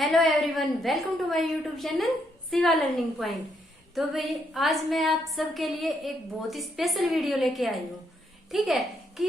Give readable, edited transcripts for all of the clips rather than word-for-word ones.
Hello everyone, welcome to my YouTube channel Shiva learning point. तो भाई आज मैं आप सबके लिए एक बहुत ही स्पेशल वीडियो लेके आई हूँ। ठीक है कि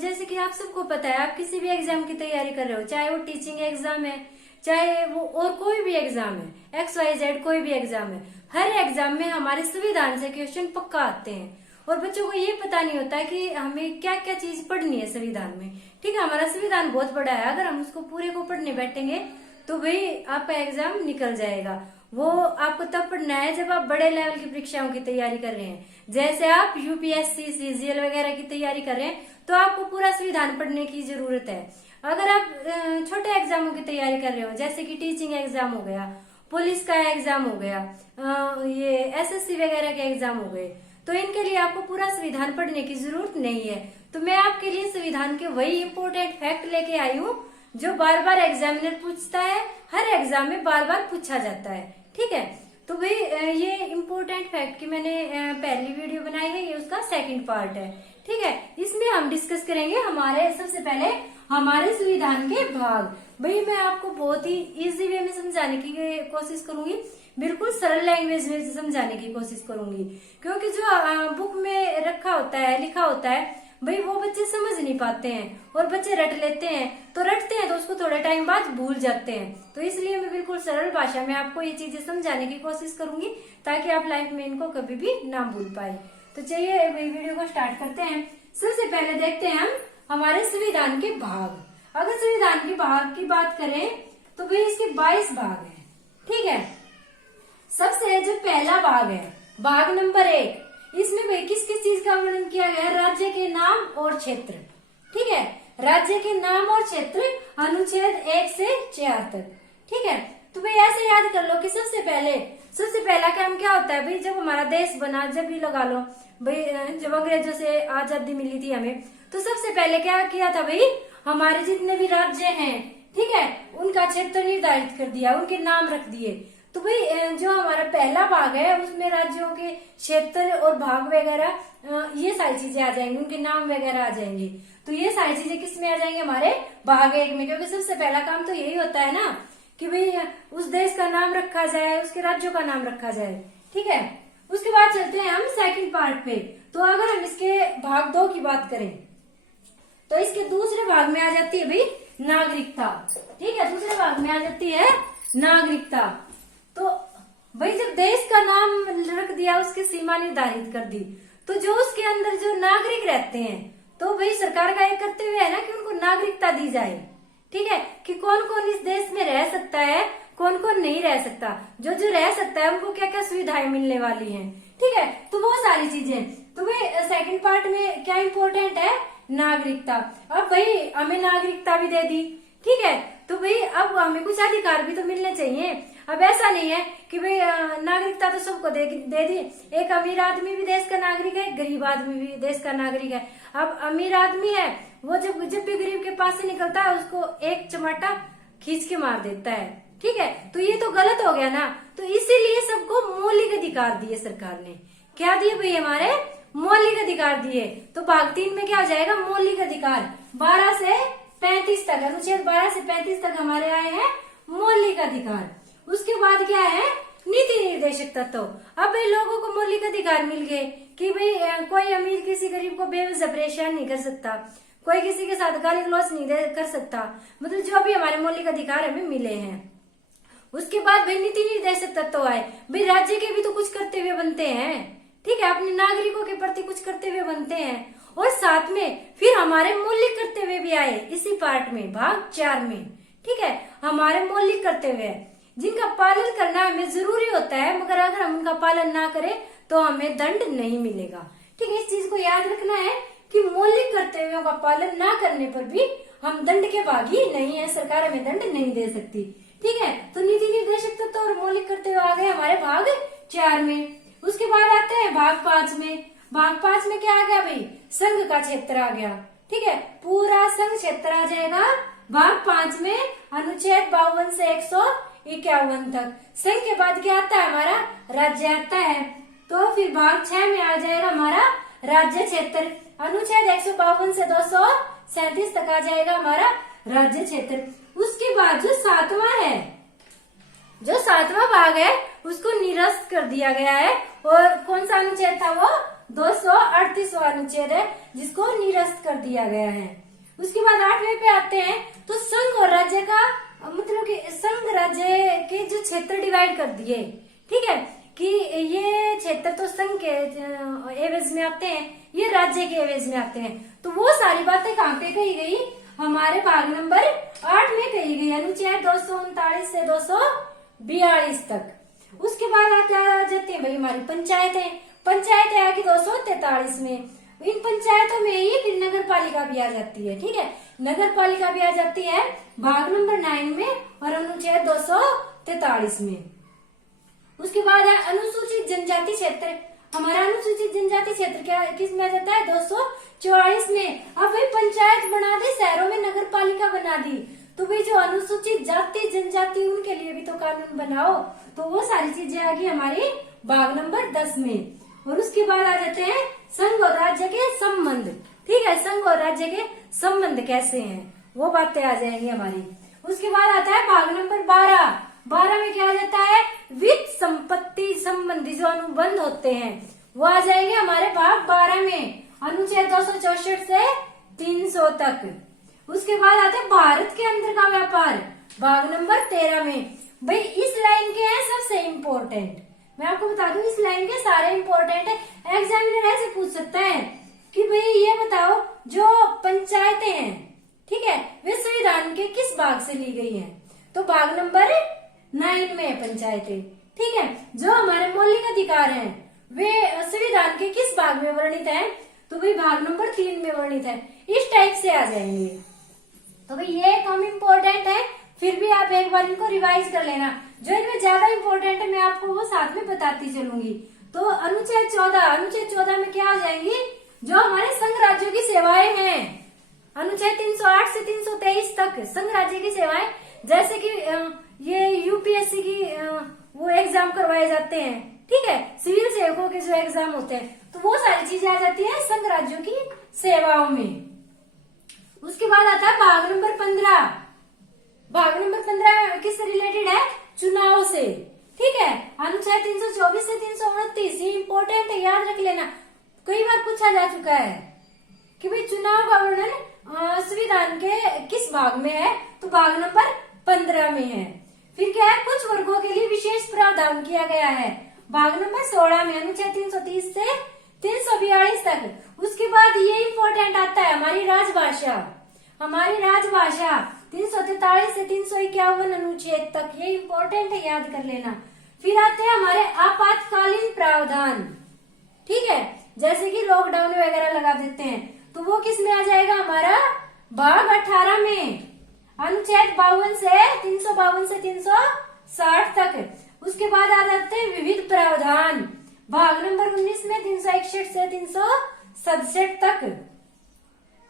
जैसे कि आप सबको पता है, आप किसी भी एग्जाम की तैयारी कर रहे हो, चाहे वो टीचिंग एग्जाम है, चाहे वो और कोई भी एग्जाम है, XYZ कोई भी एग्जाम है, हर एग्जाम में हमारे संविधान से क्वेश्चन पक्का आते हैं। और बच्चों को ये पता नहीं होता कि हमें क्या क्या चीज पढ़नी है संविधान में। ठीक है, हमारा संविधान बहुत बड़ा है, अगर हम उसको पूरे को पढ़ने बैठेंगे तो भाई आपका एग्जाम निकल जाएगा। वो आपको तब पढ़ना है जब आप बड़े लेवल की परीक्षाओं की तैयारी कर रहे हैं, जैसे आप UPSC CGL वगैरह की तैयारी कर रहे हैं, तो आपको पूरा संविधान पढ़ने की जरूरत है। अगर आप छोटे एग्जामों की तैयारी कर रहे हो, जैसे कि टीचिंग एग्जाम हो गया, पुलिस का एग्जाम हो गया, ये SSC वगैरह के एग्जाम हो गए, तो इनके लिए आपको पूरा संविधान पढ़ने की जरूरत नहीं है। तो मैं आपके लिए संविधान के वही इम्पोर्टेंट फैक्ट लेके आई हूँ जो बार बार एग्जामिनर पूछता है, हर एग्जाम में बार बार पूछा जाता है। ठीक है, तो भाई ये इम्पोर्टेंट फैक्ट की मैंने पहली वीडियो बनाई है, ये उसका सेकंड पार्ट है। ठीक है, इसमें हम डिस्कस करेंगे हमारे सबसे पहले हमारे संविधान के भाग। भाई मैं आपको बहुत ही इजी वे में समझाने की कोशिश करूंगी, बिल्कुल सरल लैंग्वेज में समझाने की कोशिश करूंगी, क्योंकि जो बुक में रखा होता है, लिखा होता है, भाई वो बच्चे समझ नहीं पाते हैं और बच्चे रट लेते हैं, तो रटते हैं तो उसको थोड़े टाइम बाद भूल जाते हैं। तो इसलिए मैं बिल्कुल सरल भाषा में आपको ये चीजें समझाने की कोशिश करूंगी ताकि आप लाइफ में इनको कभी भी ना भूल पाए। तो चलिए वीडियो को स्टार्ट करते हैं। सबसे पहले देखते हैं हम हमारे संविधान के भाग। अगर संविधान के भाग की बात करें तो भाई इसके 22 भाग है। ठीक है, सबसे जो पहला भाग है, भाग नंबर 1, इसमें भाई किस किस चीज का वर्णन किया गया है? राज्य के नाम और क्षेत्र। ठीक है, राज्य के नाम और क्षेत्र अनुच्छेद 1 से 4 तक। ठीक है, तो भाई ऐसे याद कर लो कि सबसे पहला काम क्या होता है? भाई जब हमारा देश बना, जब भी लगा लो भाई, जब अंग्रेजों से आजादी मिली थी हमें, तो सबसे पहले क्या किया था भाई? हमारे जितने भी राज्य हैं, ठीक है, उनका क्षेत्र निर्धारित कर दिया, उनके नाम रख दिए। तो भाई जो हमारा पहला भाग है उसमें राज्यों के क्षेत्र और भाग वगैरह ये सारी चीजें आ जाएंगी, उनके नाम वगैरह आ जाएंगे। तो ये सारी चीजें किस में आ जाएंगे? हमारे भाग 1 में, क्योंकि सबसे पहला काम तो यही होता है ना कि भाई उस देश का नाम रखा जाए, उसके राज्यों का नाम रखा जाए। ठीक है, उसके बाद चलते हैं हम सेकंड पार्ट पे। तो अगर हम इसके भाग 2 की बात करें तो इसके दूसरे भाग में आ जाती है भाई नागरिकता। ठीक है, दूसरे भाग में आ जाती है नागरिकता। तो भाई जब देश का नाम रख दिया, उसकी सीमा निर्धारित कर दी, तो जो उसके अंदर जो नागरिक रहते हैं, तो भाई सरकार का एक कर्तव्य है ना कि उनको नागरिकता दी जाए। ठीक है, कि कौन कौन इस देश में रह सकता है, कौन कौन नहीं रह सकता, जो जो रह सकता है उनको क्या क्या सुविधाएं मिलने वाली हैं। ठीक है, तो वो सारी चीजें। तो भाई सेकंड पार्ट में क्या इम्पोर्टेंट है? नागरिकता। अब भाई हमें नागरिकता भी दे दी, ठीक है, तो भाई अब हमें कुछ अधिकार भी तो मिलने चाहिए। अब ऐसा नहीं है कि भाई नागरिकता तो सबको दे दी, एक अमीर आदमी भी देश का नागरिक है, गरीब आदमी भी देश का नागरिक है। अब अमीर आदमी है, वो जब भी गरीब के पास से निकलता है, उसको एक चमाटा खींच के मार देता है। ठीक है, तो ये तो गलत हो गया ना। तो इसीलिए सबको मौलिक अधिकार दिए सरकार ने। क्या दिए भाई? हमारे मौलिक अधिकार दिए। तो भाग 3 में क्या हो जाएगा? मौलिक अधिकार 12 से 35 तक, अनुच्छेद 12 से 35 तक हमारे आए हैं मौलिक अधिकार। उसके बाद क्या है? नीति निर्देशक तत्व। अब भाई लोगों को मौलिक अधिकार मिल गए कि भाई कोई अमीर किसी गरीब को बेवजह परेशान नहीं कर सकता, कोई किसी के साथ गाली गलौज नहीं कर सकता, मतलब जो भी हमारे मौलिक अधिकार हमें मिले हैं। उसके बाद भाई नीति निर्देशक तत्व आए। भाई राज्य के भी तो कुछ कर्तव्य बनते हैं, ठीक है, अपने नागरिकों के प्रति कुछ कर्तव्य बनते हैं, और साथ में फिर हमारे मौलिक कर्तव्य भी आए इसी पार्ट में, भाग 4 में। ठीक है, हमारे मौलिक कर्तव्य जिनका पालन करना हमें जरूरी होता है, मगर अगर हम उनका पालन ना करें तो हमें दंड नहीं मिलेगा। ठीक है, इस चीज को याद रखना है कि मौलिक कर्तव्यों का पालन ना करने पर भी हम दंड के भागी नहीं है, सरकार हमें दंड नहीं दे सकती। ठीक है, तो नीति निर्देशक तत्व और मौलिक कर्तव्य आ गए हमारे भाग 4 में। उसके बाद आते हैं भाग 5 में। भाग 5 में क्या आ गया भाई? संघ का क्षेत्र आ गया। ठीक है, पूरा संघ क्षेत्र आ जाएगा भाग 5 में, अनुच्छेद 52 से 151 तक। संघ के बाद क्या आता है? हमारा राज्य आता है। तो फिर भाग 6 में आ जाएगा हमारा राज्य क्षेत्र, अनुच्छेद 152 से 237 तक आ जाएगा हमारा राज्य क्षेत्र। उसके बाद जो 7वां है, भाग है उसको निरस्त कर दिया गया है। और कौन सा अनुच्छेद था वो? 238वां अनुच्छेद है जिसको निरस्त कर दिया गया है। उसके बाद 8वें पे आते हैं तो संघ और राज्य का मतलब कि संघ राज्य के जो क्षेत्र डिवाइड कर दिए, ठीक है, कि ये क्षेत्र तो संघ के एवज में आते हैं, ये राज्य के एवज में आते हैं। तो वो सारी बातें कहाँ पे कही गई? हमारे भाग नंबर 8 में कही गई, अनुच्छेद 239 से 242 तक। उसके बाद आ जाते हैं भाई हमारी पंचायतें। पंचायतें आगे 243 में। इन पंचायतों में ही फिर नगर पालिका भी आ जाती है, ठीक है, नगर पालिका भी आ जाती है भाग नंबर 9 में और अनुच्छेद 243 में। उसके बाद है अनुसूचित जनजाति क्षेत्र। हमारा अनुसूचित जनजाति क्षेत्र क्या किस में आ जाता है? 244 में। अब भाई पंचायत बना दी, शहरों में नगर पालिका बना दी, तो भाई जो अनुसूचित जाति जनजाति उनके लिए भी तो कानून बनाओ। तो वो सारी चीजें आ गई हमारी भाग नंबर 10 में। और उसके बाद आ जाते हैं संघ और राज्य के संबंध, ठीक है, संघ और राज्य के संबंध कैसे हैं वो बातें आ जाएंगी हमारी। उसके बाद आता है भाग नंबर 12। 12 में क्या आ जाता है? वित्त संपत्ति संबंधी जो अनुबंध होते हैं वो आ जाएंगे हमारे भाग 12 में, अनुच्छेद 264 से 300 तक। उसके बाद आता है भारत के अंदर का व्यापार, भाग नंबर 13 में। भाई इस लाइन के हैं सबसे इम्पोर्टेंट, मैं आपको बता दूं इस लाइन के सारे इम्पोर्टेंट है। एग्जामिनर ऐसे पूछ सकता है कि भाई ये बताओ जो पंचायतें हैं, ठीक है, वे संविधान के किस भाग से ली गई हैं? तो भाग नंबर 9 में है पंचायतें, ठीक है। जो हमारे मौलिक अधिकार हैं वे संविधान के किस भाग में वर्णित है? तो भाई भाग नंबर 3 में वर्णित है। इस टाइप से आ जाएंगे। तो भाई ये कम इम्पोर्टेंट है, फिर भी आप एक बार इनको रिवाइज कर लेना। जो इनमें ज्यादा इम्पोर्टेंट है मैं आपको वो साथ में बताती चलूंगी। तो अनुच्छेद 14, अनुच्छेद 14 में क्या आ जाएंगी? जो हमारे संघ राज्यों की सेवाएं हैं, अनुच्छेद 308 से 323 तक संघ राज्य की सेवाएं, जैसे कि ये यूपीएससी की वो एग्जाम करवाए जाते हैं, ठीक है, सिविल सेवकों के जो एग्जाम होते हैं, तो वो सारी चीजें आ जाती है संघ राज्यों की सेवाओं में। उसके बाद आता है भाग नंबर 15। भाग नंबर 15 किससे रिलेटेड है? चुनाव से, ठीक है, अनुच्छेद 324 से 329। ये इम्पोर्टेंट है, याद रख लेना, कई बार पूछा जा चुका है कि भाई चुनाव का वर्णन संविधान के किस भाग में है? तो भाग नंबर 15 में है। फिर क्या है? कुछ वर्गों के लिए विशेष प्रावधान किया गया है, भाग नंबर 16 में, अनुच्छेद 330 से 342 तक। उसके बाद ये इम्पोर्टेंट आता है हमारी राजभाषा। हमारी राजभाषा 343 से 351 अनुच्छेद तक, ये इम्पोर्टेंट है, याद कर लेना। फिर आते हैं हमारे आपातकालीन प्रावधान, ठीक है, जैसे कि लॉकडाउन वगैरह लगा देते हैं, तो वो किस में आ जाएगा? हमारा भाग 18 में, अनुच्छेद 52 से 360 तक। उसके बाद आ जाते हैं विविध प्रावधान, भाग नंबर 19 में 361 से 367 तक।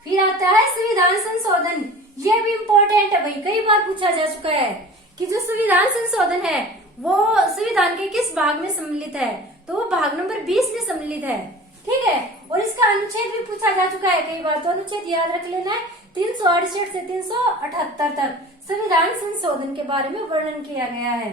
फिर आता है संविधान संशोधन, ये भी इम्पोर्टेंट है भाई, कई बार पूछा जा चुका है कि जो संविधान संशोधन है वो संविधान के किस भाग में सम्मिलित है? तो वो भाग नंबर 20 में सम्मिलित है, ठीक है। और इसका अनुच्छेद भी पूछा जा चुका है कई बार, तो अनुच्छेद याद रख लेना है 368 से 378 तक संविधान संशोधन के बारे में वर्णन किया गया है।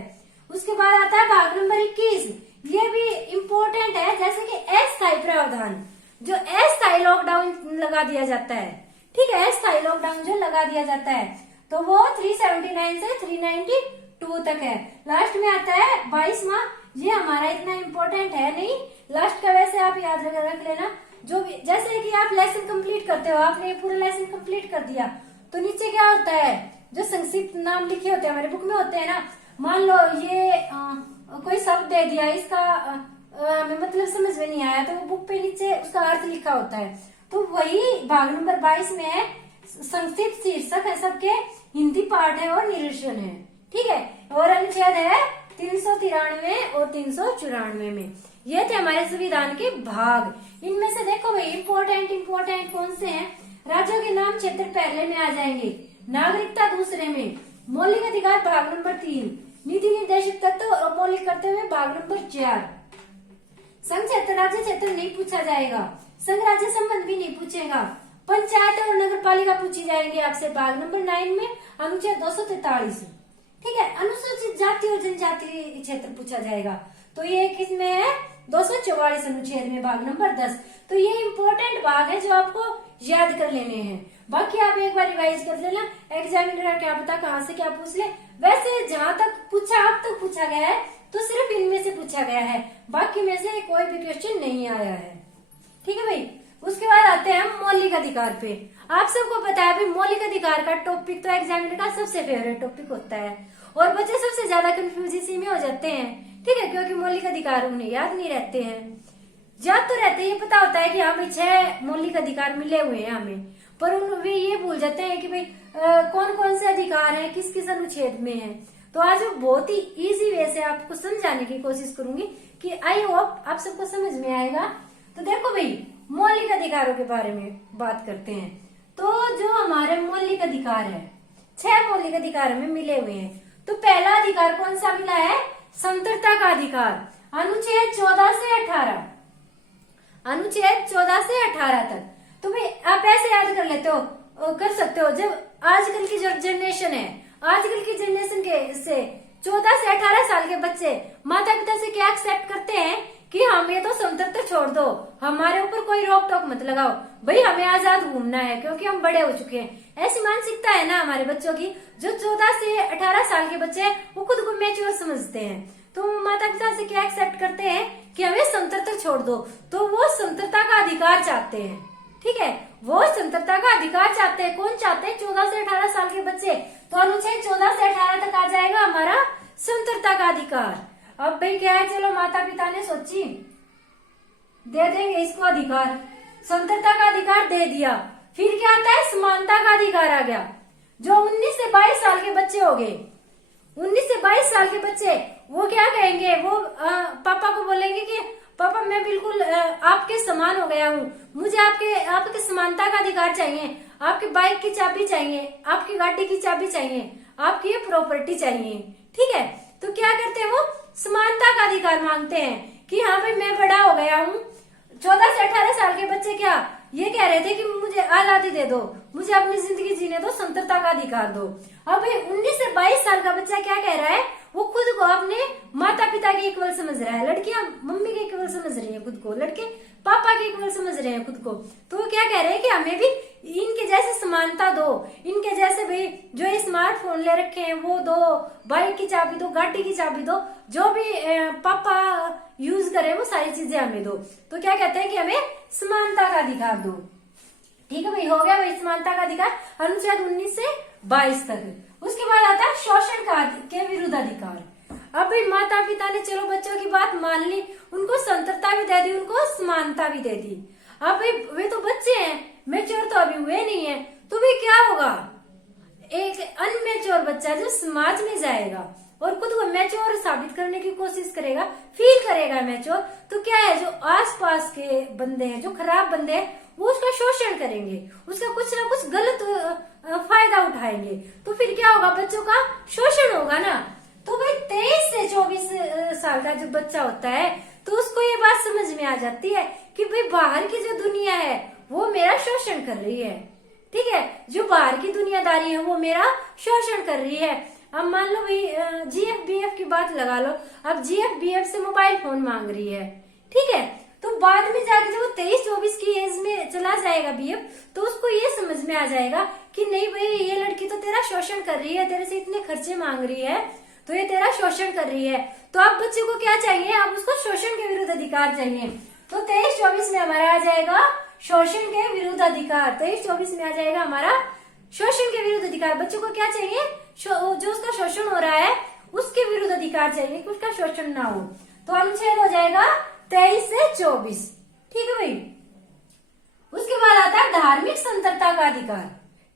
उसके बाद आता है भाग नंबर 21, ये भी इम्पोर्टेंट है, जैसे कि अस्थायी प्रावधान, जो अस्थायी लॉकडाउन लगा दिया जाता है, ठीक है, अस्थायी लॉकडाउन जो लगा दिया जाता है, तो वो 379 से 392 तक है। लास्ट में आता है 22वां, ये हमारा इतना इम्पोर्टेंट है नहीं, लास्ट का वैसे आप याद रख लेना। जो जैसे कि आप लेसन कंप्लीट करते हो, आपने पूरा लेसन कंप्लीट कर दिया, तो नीचे क्या होता है? जो संक्षिप्त नाम लिखे होते हैं हमारे बुक में होते हैं ना, मान लो ये कोई शब्द दे दिया, इसका हमें मतलब समझ में नहीं आया, तो वो बुक पे नीचे उसका अर्थ लिखा होता है, तो वही भाग नंबर 22 में है। संक्षिप्त शीर्षक है सबके, हिंदी पाठ है और निरीक्षण है, ठीक है। और अनुच्छेद है 393 और 394 में। ये थे हमारे संविधान के भाग। इनमें से देखो भाई इम्पोर्टेंट कौन से हैं? राज्यों के नाम क्षेत्र पहले में आ जाएंगे, नागरिकता दूसरे में, मौलिक अधिकार भाग नंबर 3, नीति निर्देशित तत्व और मौलिक कर्तव्य भाग नंबर 4। संघ क्षेत्र राज्य क्षेत्र नहीं पूछा जाएगा, संघ राज्य संबंध भी नहीं पूछेगा। पंचायत और नगर पालिका पूछी जाएंगे आपसे भाग नंबर 9 में, अनुच्छेद 243, ठीक है। अनुसूचित जाति और जनजाति क्षेत्र पूछा जाएगा। तो ये किसमें है? 244 अनुच्छेद में भाग नंबर 10। तो ये इम्पोर्टेंट भाग है जो आपको याद कर लेने हैं। बाकी आप एक बार रिवाइज कर लेना, एग्जामिनर क्या पता कहाँ से क्या पूछ ले। वैसे जहां तक पूछा अब तक पूछा गया है तो सिर्फ इनमें से पूछा गया है, बाकी में से कोई भी क्वेश्चन नहीं आया है। ठीक है भाई। उसके बाद आते हैं हम मौलिक अधिकार पे। आप सबको पता है भाई मौलिक अधिकार का टॉपिक तो एग्जामिनर का सबसे फेवरेट टॉपिक होता है और बच्चे सबसे ज्यादा कंफ्यूज इसी में हो जाते हैं। ठीक है, क्योंकि मौलिक अधिकार उन्हें याद नहीं रहते हैं। याद तो रहते हैं, ये पता होता है कि हमें 6 मौलिक अधिकार मिले हुए हैं हमें, पर वे ये भूल जाते हैं कि भाई कौन कौन से अधिकार हैं, किस किस अनुच्छेद में है। तो आज मैं बहुत ही इजी वे से आपको समझाने की कोशिश करूंगी कि आई होप आप सबको समझ में आएगा। तो देखो भाई मौलिक अधिकारों के बारे में बात करते हैं। तो जो हमारे मौलिक अधिकार है 6 मौलिक अधिकार हमें मिले हुए हैं। तो पहला अधिकार कौन सा मिला है? स्वतंत्रता का अधिकार, अनुच्छेद 14 से 18, अनुच्छेद 14 से 18 तक। तो भाई आप ऐसे याद कर लेते हो, कर सकते हो। जब आजकल की जो जनरेशन है, आजकल की जनरेशन के से 14 से 18 साल के बच्चे माता पिता से क्या एक्सेप्ट करते हैं कि हमें तो स्वतंत्रता छोड़ दो, हमारे ऊपर कोई रोक टोक मत लगाओ, भाई हमें आजाद घूमना है क्योंकि हम बड़े हो चुके हैं। ऐसी मानसिकता है ना हमारे बच्चों की। जो 14 से 18 साल के बच्चे हैं वो खुद को मैच्योर समझते हैं, तो माता पिता से क्या एक्सेप्ट करते हैं कि हमें स्वतंत्रता छोड़ दो। तो वो स्वतंत्रता का अधिकार चाहते हैं। ठीक है, वो स्वतंत्रता का अधिकार चाहते हैं। कौन चाहते हैं? 14 से 18 साल के बच्चे। तो अनुच्छेद 14 से 18 तक आ जाएगा हमारा स्वतंत्रता का अधिकार। अब भाई क्या है, चलो माता पिता ने सोची दे देंगे इसको अधिकार, स्वतंत्रता का अधिकार दे दिया। फिर क्या आता है? समानता का अधिकार आ गया। जो 19 से 22 साल के बच्चे हो गए, 19 से 22 साल के बच्चे वो क्या कहेंगे? वो पापा को बोलेंगे कि पापा मैं बिल्कुल आपके समान हो गया हूँ, मुझे आपके समानता का अधिकार चाहिए, आपकी बाइक की चाबी चाहिए, आपकी गाड़ी की चाबी चाहिए, आपकी ये प्रॉपर्टी चाहिए। ठीक है, तो क्या करते हैं? वो समानता का अधिकार मांगते हैं कि हाँ भाई मैं बड़ा हो गया हूँ। 14 से 18 साल के बच्चे क्या ये कह रहे थे कि मुझे आजादी दे दो, मुझे अपनी जिंदगी जीने दो, स्वतंत्रता का अधिकार दो। अब भाई 19 से 22 साल का बच्चा क्या कह रहा है? वो खुद को अपने माता पिता के इक्वल समझ रहा है। लड़कियां मम्मी के इक्वल समझ रही हैं खुद को, लड़के पापा के इक्वल समझ रहे हैं खुद को। तो वो क्या कह रहे हैं कि हमें भी इनके जैसे समानता दो, इनके जैसे भाई जो स्मार्टफोन ले रखे हैं वो दो, बाइक की चाबी दो, गाड़ी की चाबी दो, जो भी पापा यूज करे वो सारी चीजें हमें दो। तो क्या कहते हैं कि हमें समानता का अधिकार दो। ठीक है भाई, हो गया भाई समानता का अधिकार अनुच्छेद 19 से 22 तक। उसके बाद आता है शोषण का के विरुद्ध अधिकार। अब भाई माता पिता ने चलो बच्चों की बात मान ली, उनको स्वतंत्रता भी दे दी, उनको समानता भी दे दी। अब भाई वे तो बच्चे हैं, मैच्योर तो अभी हुए नहीं है, तो भाई क्या होगा? एक अनमेच्योर बच्चा जो समाज में जाएगा और खुद को मैच्योर साबित करने की कोशिश करेगा, फील करेगा मैच्योर, तो क्या है जो आसपास के बंदे हैं, जो खराब बंदे हैं, वो उसका शोषण करेंगे, उसका कुछ ना कुछ गलत फायदा उठाएंगे। तो फिर क्या होगा? बच्चों का शोषण होगा ना। तो भाई 23 से 24 साल का जो बच्चा होता है तो उसको ये बात समझ में आ जाती है कि भाई बाहर की जो दुनिया है वो मेरा शोषण कर रही है। ठीक है, जो बाहर की दुनियादारी है वो मेरा शोषण कर रही है। अब मान लो भाई GFBF की बात लगा लो, अब GFBF से मोबाइल फोन मांग रही है। ठीक है, तो बाद में जाके जब वो 23-24 की एज में चला जाएगा BF, तो उसको ये समझ में आ जाएगा कि नहीं भाई ये लड़की तो तेरा शोषण कर रही है, तेरे से इतने खर्चे मांग रही है, तो ये तेरा शोषण कर रही है। तो अब बच्चे को क्या चाहिए? अब उसको शोषण के विरुद्ध अधिकार चाहिए। तो 23-24 में हमारा आ जाएगा शोषण के विरुद्ध अधिकार। 23-24 में आ जाएगा हमारा शोषण के विरुद्ध अधिकार। बच्चों को क्या चाहिए? जो उसका शोषण हो रहा है उसके विरुद्ध अधिकार चाहिए कि उसका शोषण ना हो। तो अनुच्छेद हो जाएगा 23 से 24। ठीक है भाई। उसके बाद आता है धार्मिक स्वतंत्रता का अधिकार।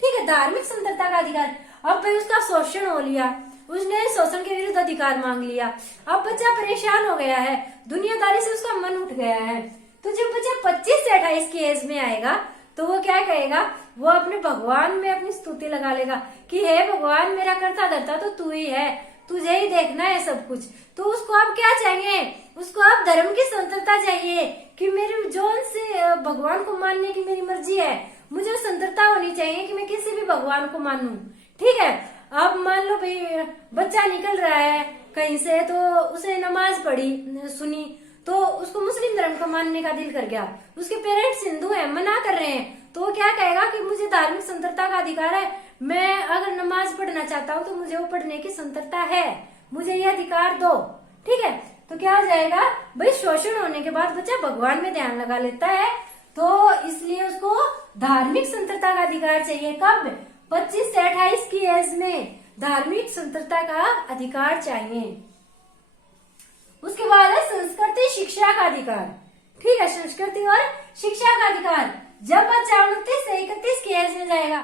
ठीक है, धार्मिक स्वतंत्रता का अधिकार। अब भाई उसका शोषण हो लिया, उसने शोषण के विरुद्ध अधिकार मांग लिया, अब बच्चा परेशान हो गया है, दुनियादारी से उसका मन उठ गया है। तो जब बच्चा 25 से 28 की एज में आएगा तो वो क्या कहेगा? वो अपने भगवान में अपनी स्तुति लगा लेगा कि हे भगवान मेरा करता धरता तो तू ही है, तुझे ही देखना है सब कुछ। तो उसको अब क्या चाहिए? उसको अब धर्म की स्वतंत्रता चाहिए कि मेरी जो से भगवान को मानने की मेरी मर्जी है, मुझे स्वतंत्रता होनी चाहिए कि मैं किसी भी भगवान को मानूं। ठीक है, अब मान लो भाई बच्चा निकल रहा है कहीं से, तो उसे नमाज पढ़ी सुनी, तो उसको मुस्लिम धर्म का मानने का दिल कर गया, उसके पेरेंट्स हिंदू है, मना कर रहे हैं, तो वो क्या कहेगा कि मुझे धार्मिक स्वतंत्रता का अधिकार है, मैं अगर नमाज पढ़ना चाहता हूँ तो मुझे वो पढ़ने की स्वतंत्रता है, मुझे ये अधिकार दो। ठीक है, तो क्या हो जाएगा भाई, शोषण होने के बाद बच्चा भगवान में ध्यान लगा लेता है, तो इसलिए उसको धार्मिक स्वतंत्रता का अधिकार चाहिए। कब? 25 से 28 की एज में धार्मिक स्वतंत्रता का अधिकार चाहिए। उसके बाद है संस्कृति शिक्षा का अधिकार। ठीक है, संस्कृति और शिक्षा का अधिकार जब बच्चा 29 से 31 की एज में जाएगा